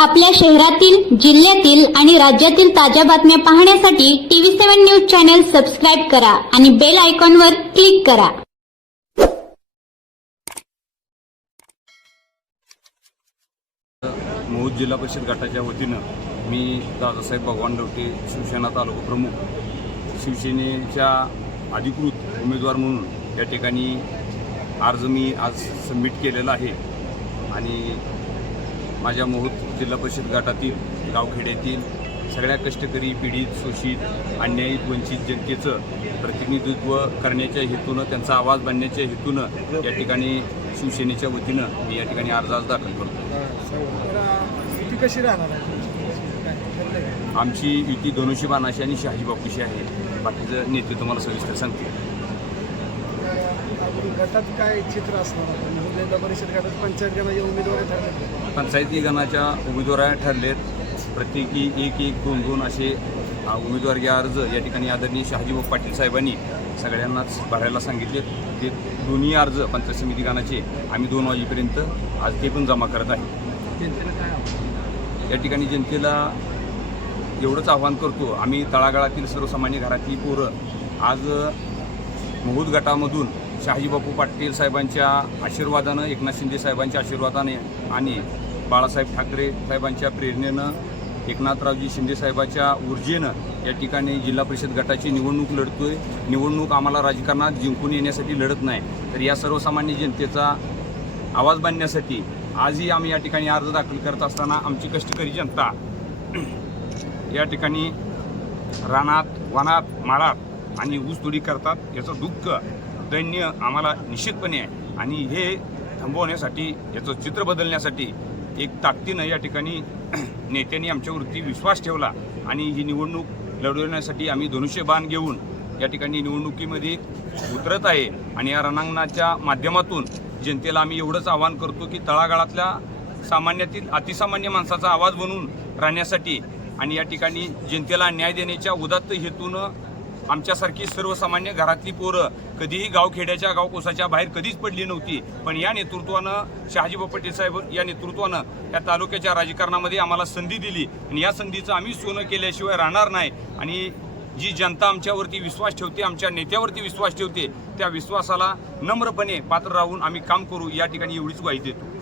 आपल्या शहरातील, जिल्ह्यातील आणि राज्यातील ताज्या बातम्या पाहण्यासाठी TV7 न्यूज चॅनल सबस्क्राइब करा आणि बेल आयकॉनवर क्लिक करा. महूद जिल्हा परिषद गटाच्या वतीनं मी दादासाहेब भगवान लवटे, शिवसेना तालुका प्रमुख, शिवसेनेच्या अधिकृत उमेदवार म्हणून या ठिकाणी अर्ज मी आज सबमिट केलेला आहे. आणि माझ्या महूद जिल्हा परिषद गटातील गावखेड्यातील सगळ्या कष्टकरी, पीडित, शोषित, अन्यायित, वंचित जनतेचं प्रतिनिधित्व करण्याच्या हेतूनं, त्यांचा आवाज बनण्याच्या हेतूनं या ठिकाणी शिवसेनेच्या वतीनं मी या ठिकाणी अर्ज दाखल करतो. युती कशी राहणार आहे? आमची युती धनुष्य बाणाशी आणि शहाजी बापूशी आहे. बाकीचं नेते तुम्हाला सविस्तर सांगतील. गटात काय चित्र असणार आहे? जिल्हा परिषद गटात पंचायत गणाचे उमेदवार ठरले, पंचायती गणाच्या उमेदवार ठरलेत. प्रत्येकी एक दोन असे उमेदवारी अर्ज या ठिकाणी आदरणीय शहाजीबापू पाटील साहेबांनी सगळ्यांनाच भरायला सांगितले. ते दोन्ही अर्ज पंचायत समिती गणाचे आम्ही 2 वाजेपर्यंत आज ते पण जमा करत आहे. या ठिकाणी जनतेला एवढंच आव्हान करतो, आम्ही तळागाळातील सर्वसामान्य घरातली पोरं आज महूद गटामधून शहाजीबापू पाटील साहेबांच्या आशीर्वादानं, एकनाथ शिंदे साहेबांच्या आशीर्वादाने आणि बाळासाहेब ठाकरे साहेबांच्या प्रेरणेनं, एकनाथरावजी शिंदे साहेबांच्या ऊर्जेनं या ठिकाणी जिल्हा परिषद गटाची निवडणूक लढतोय. निवडणूक आम्हाला राजकारणात जिंकून येण्यासाठी लढत नाही, तर या सर्वसामान्य जनतेचा आवाज बांधण्यासाठी आजही आम्ही या ठिकाणी अर्ज दाखल करत असताना आमची कष्टकरी जनता या ठिकाणी रानात, वनात, माळात आणि ऊसतोडी करतात. याचं दुःख, दैन्य आम्हाला निश्चितपणे आहे. आणि हे थांबवण्यासाठी, याचं चित्र बदलण्यासाठी एक ताकदीनं या ठिकाणी नेत्यांनी आमच्यावरती विश्वास ठेवला आणि ही निवडणूक लढवण्यासाठी आम्ही धनुष्यबाण घेऊन या ठिकाणी निवडणुकीमध्ये उतरत आहे. आणि या रणांगणाच्या माध्यमातून जनतेला आम्ही एवढंच आवाहन करतो की तळागाळातल्या सामान्यातील अतिसामान्य माणसाचा आवाज बनून राहण्यासाठी आणि या ठिकाणी जनतेला न्याय देण्याच्या उदात्त हेतूनं आमच्यासारखी सर्वसामान्य घरातली पोरं कधीही गावखेड्याच्या, गावकोसाच्या बाहेर कधीच पडली नव्हती. पण या नेतृत्वानं, शहाजीबापू पाटील साहेब या नेतृत्वानं या तालुक्याच्या राजकारणामध्ये आम्हाला संधी दिली आणि या संधीचं आम्ही सोनं केल्याशिवाय राहणार नाही. आणि जी जनता आमच्यावरती विश्वास ठेवते, आमच्या नेत्यावरती विश्वास ठेवते, त्या विश्वासाला नम्रपणे पात्र राहून आम्ही काम करू, या ठिकाणी एवढीच ग्वाही देतो.